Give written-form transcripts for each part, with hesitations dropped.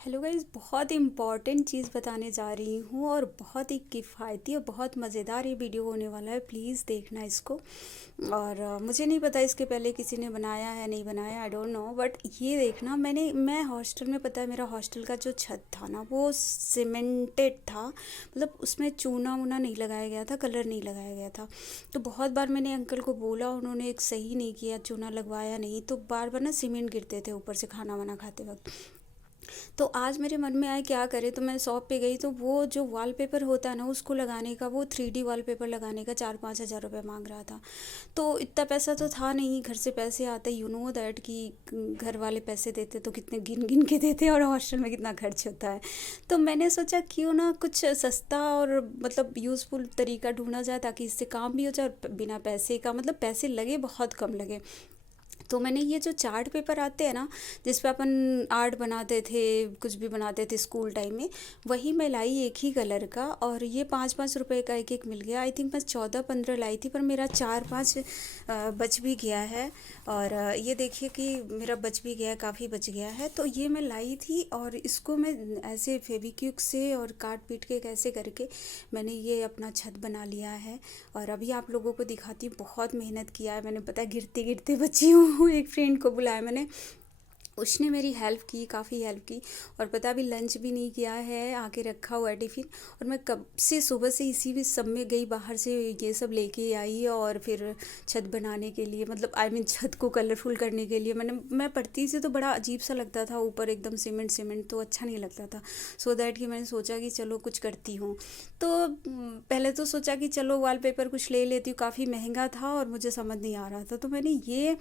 Hello guys, बहुत important चीज़ बताने जा रही हूँ और बहुत ही किफ़ायती और बहुत मज़ेदार ये वीडियो होने वाला है। प्लीज़ देखना इसको। और मुझे नहीं पता इसके पहले किसी ने बनाया है नहीं बनाया, आई डोंट नो, बट ये देखना। मैं हॉस्टल में, पता है मेरा हॉस्टल का जो छत था ना वो सीमेंटेड था, मतलब उसमें चूना वूना नहीं लगाया गया था, कलर नहीं लगाया गया था। तो बहुत बार मैंने अंकल को बोला, उन्होंने एक सही नहीं किया, चूना लगवाया नहीं, तो बार बार ना सीमेंट गिरते थे ऊपर से खाना वाना खाते वक्त। तो आज मेरे मन में आया क्या करें, तो मैं शॉप पे गई, तो वो जो वॉलपेपर होता है ना उसको लगाने का, वो 3D वॉलपेपर लगाने का 4-5 हज़ार रुपये मांग रहा था। तो इतना पैसा तो था नहीं, घर से पैसे आते, यू नो दैट कि घर वाले पैसे देते तो कितने गिन गिन के देते, और हॉस्टल में कितना खर्च होता है। तो मैंने सोचा क्यों ना कुछ सस्ता और मतलब यूज़फुल तरीका ढूंढा जाए, ताकि इससे काम भी हो जाए और बिना पैसे का, मतलब पैसे लगे बहुत कम लगे। तो मैंने ये जो चार्ट पेपर आते हैं ना, जिस पे अपन आर्ट बनाते थे, कुछ भी बनाते थे स्कूल टाइम में, वही मैं लाई एक ही कलर का, और ये 5-5 रुपए का एक एक मिल गया। आई थिंक मैं 14-15 लाई थी, पर मेरा 4-5 बच भी गया है। और ये देखिए कि मेरा बच भी गया है, काफ़ी बच गया है। तो ये मैं लाई थी, और इसको मैं ऐसे फेविक्विक से और काट पीट के कैसे करके मैंने ये अपना छत बना लिया है। और अभी आप लोगों को दिखाती हूँ, बहुत मेहनत किया है मैंने, पता है गिरते गिरते बची हूँ। एक फ्रेंड को बुलाया मैंने, उसने मेरी हेल्प की, काफ़ी हेल्प की। और पता अभी लंच भी नहीं किया है, आके रखा हुआ है टिफ़िन। और मैं कब से सुबह से इसी भी सब में गई, बाहर से ये सब लेके आई, और फिर छत बनाने के लिए, मतलब आई मीन छत को कलरफुल करने के लिए मैं पढ़ती थी तो बड़ा अजीब सा लगता था, ऊपर एकदम सीमेंट सीमेंट तो अच्छा नहीं लगता था। सो दैट कि मैंने सोचा कि चलो कुछ करती हूँ। तो पहले तो सोचा कि चलो वॉलपेपर कुछ ले लेती हूँ, काफ़ी महंगा था और मुझे समझ नहीं आ रहा था। तो मैंने ये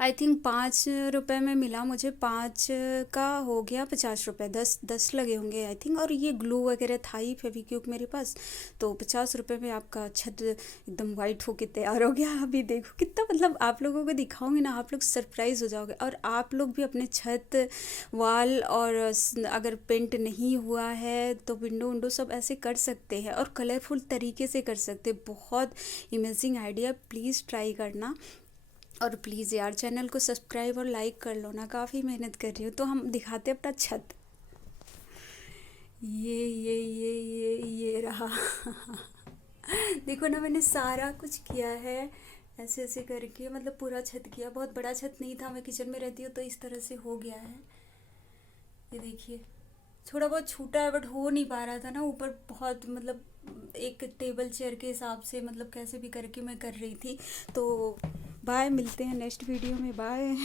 आई थिंक 5 रुपए में मिला मुझे, 5 का हो गया 50 रुपये, 10 10 लगे होंगे आई थिंक। और ये ग्लू वगैरह था ही, फेविक्विक मेरे पास। तो 50 रुपये में आपका छत एकदम वाइट होके तैयार हो गया। अभी देखो कितना, मतलब आप लोगों को दिखाऊंगी ना, आप लोग सरप्राइज हो जाओगे। और आप लोग भी अपने छत, वॉल, और अगर पेंट नहीं हुआ है तो विंडो विंडो सब ऐसे कर सकते हैं, और कलरफुल तरीके से कर सकते हैं। बहुत इमेजिंग आइडिया, प्लीज़ ट्राई करना। और प्लीज़ यार चैनल को सब्सक्राइब और लाइक कर लो ना, काफ़ी मेहनत कर रही हूँ। तो हम दिखाते हैं अपना छत। ये रहा। देखो ना, मैंने सारा कुछ किया है ऐसे ऐसे करके, मतलब पूरा छत किया। बहुत बड़ा छत नहीं था, मैं किचन में रहती हूँ तो इस तरह से हो गया है। ये देखिए, थोड़ा बहुत छूटा है, बट हो नहीं पा रहा था ना ऊपर, बहुत मतलब एक टेबल चेयर के हिसाब से, मतलब कैसे भी करके मैं कर रही थी। तो बाय, मिलते हैं नेक्स्ट वीडियो में, बाय।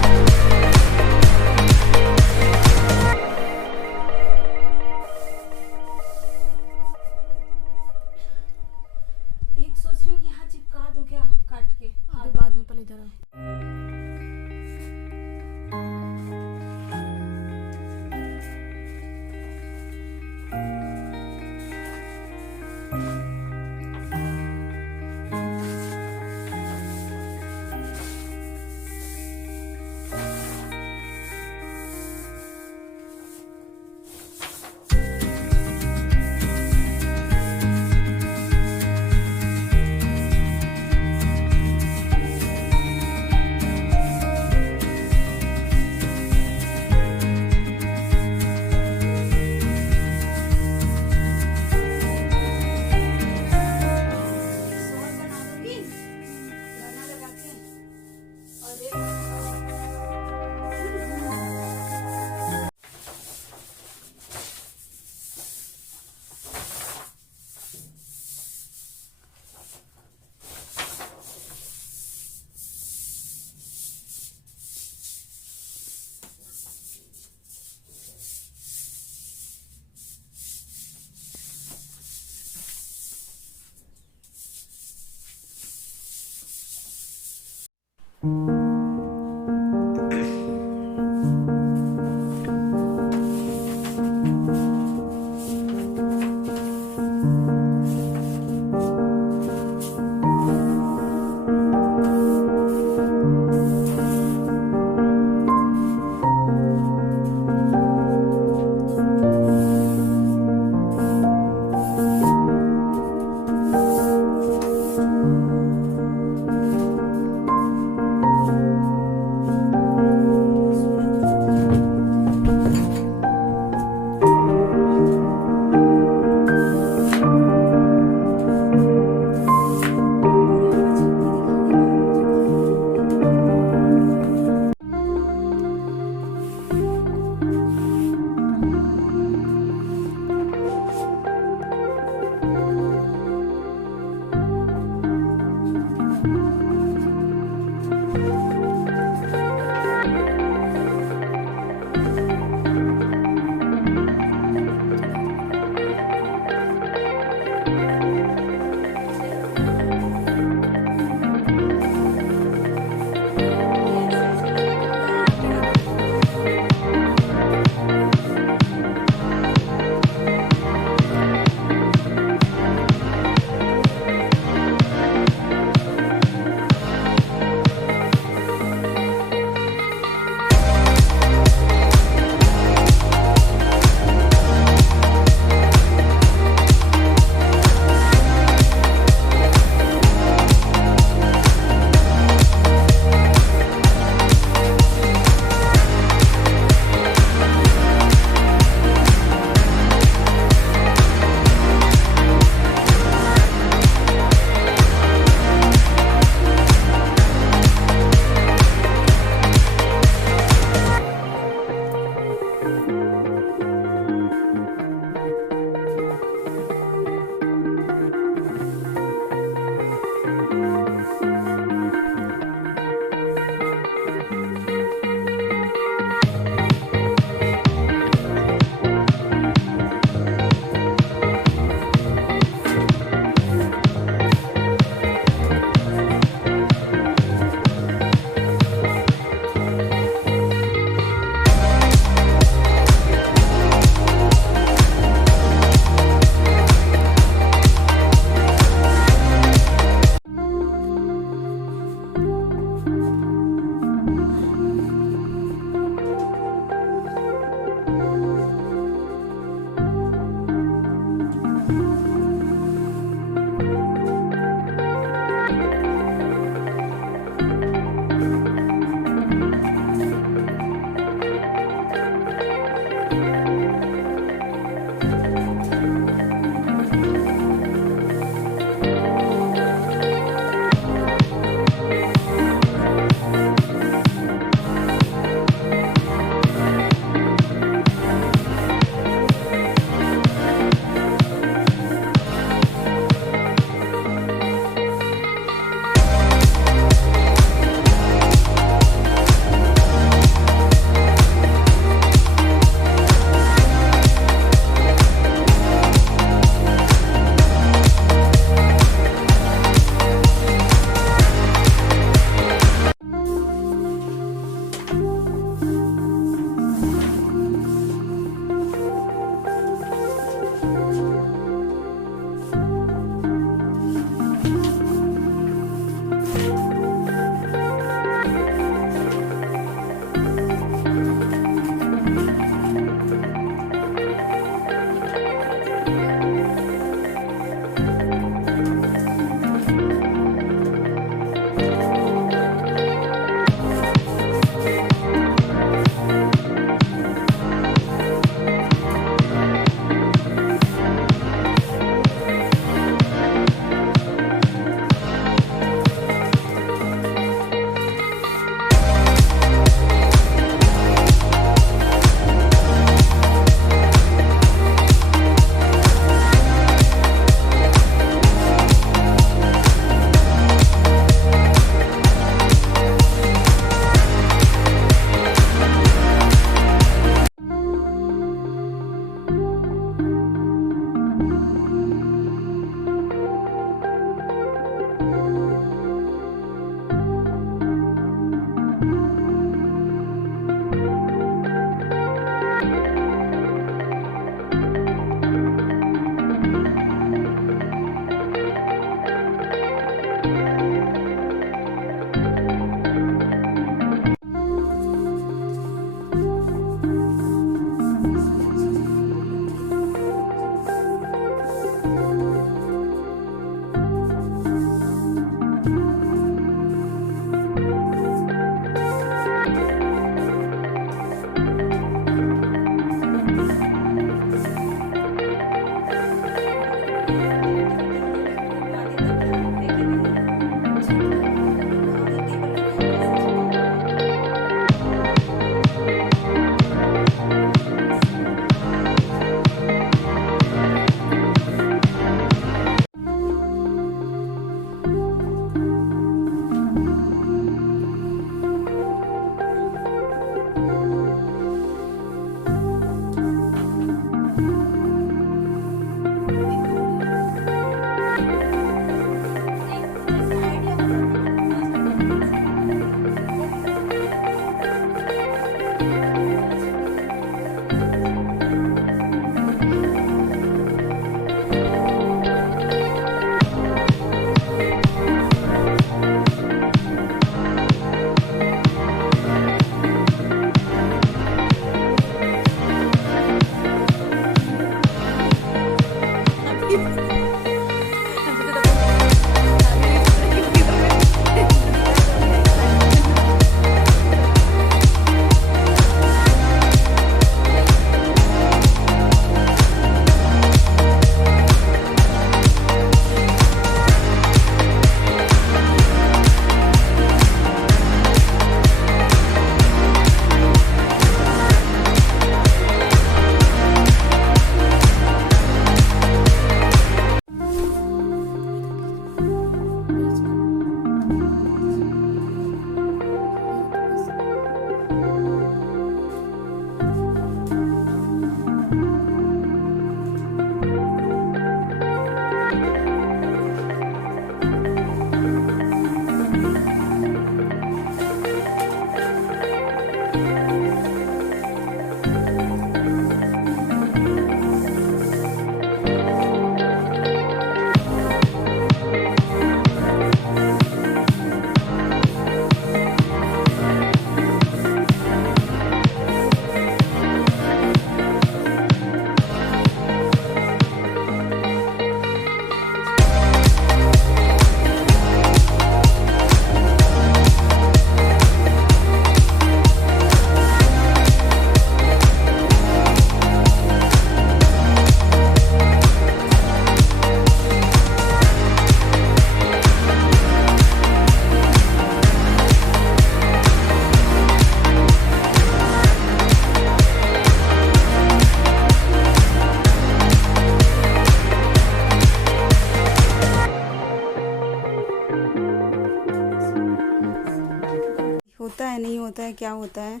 है नहीं होता है क्या होता है,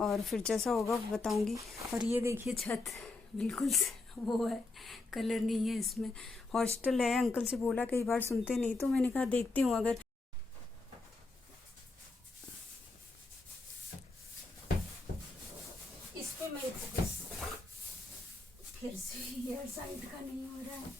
और फिर जैसा होगा बताऊंगी। और ये देखिए छत बिल्कुल वो है, कलर नहीं है इसमें। हॉस्टल है, अंकल से बोला कई बार सुनते नहीं, तो मैंने कहा देखती हूँ अगर इस पे मेरे फोकस फिर से यार साइड का नहीं हो रहा है।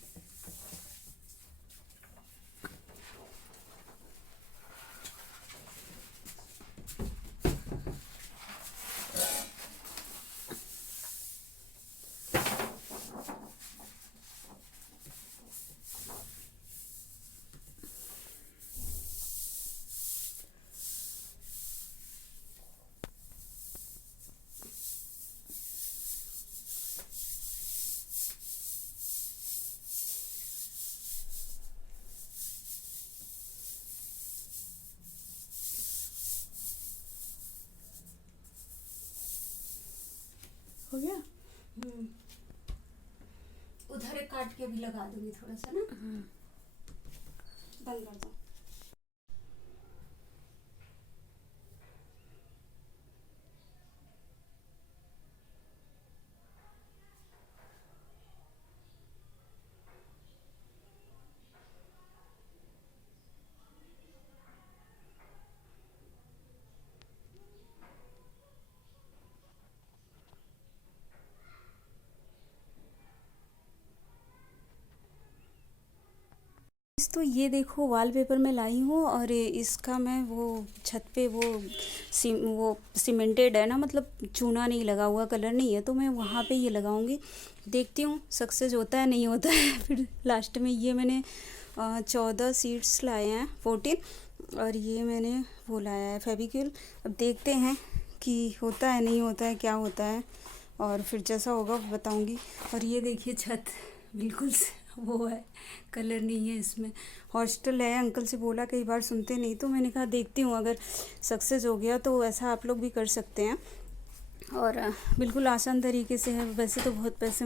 हो गया। उधर एक काट के भी लगा दूंगी थोड़ा सा ना। बंद कर दो। तो ये देखो वॉलपेपर मैं लाई हूँ, और इसका मैं वो छत पे वो सीमेंटेड है ना, मतलब चूना नहीं लगा हुआ, कलर नहीं है, तो मैं वहाँ पे ये लगाऊंगी। देखती हूँ सक्सेस होता है नहीं होता है। फिर लास्ट में ये मैंने 14 सीड्स लाए हैं, 14, और ये मैंने वो लाया है फेविक्विल। अब देखते हैं कि होता है नहीं होता है क्या होता है, और फिर जैसा होगा बताऊंगी। और ये देखिए छत बिल्कुल वो है, कलर नहीं है इसमें। हॉस्टल है, अंकल से बोला कई बार सुनते नहीं, तो मैंने कहा देखती हूँ अगर सक्सेस हो गया तो ऐसा आप लोग भी कर सकते हैं। और बिल्कुल आसान तरीके से है, वैसे तो बहुत पैसे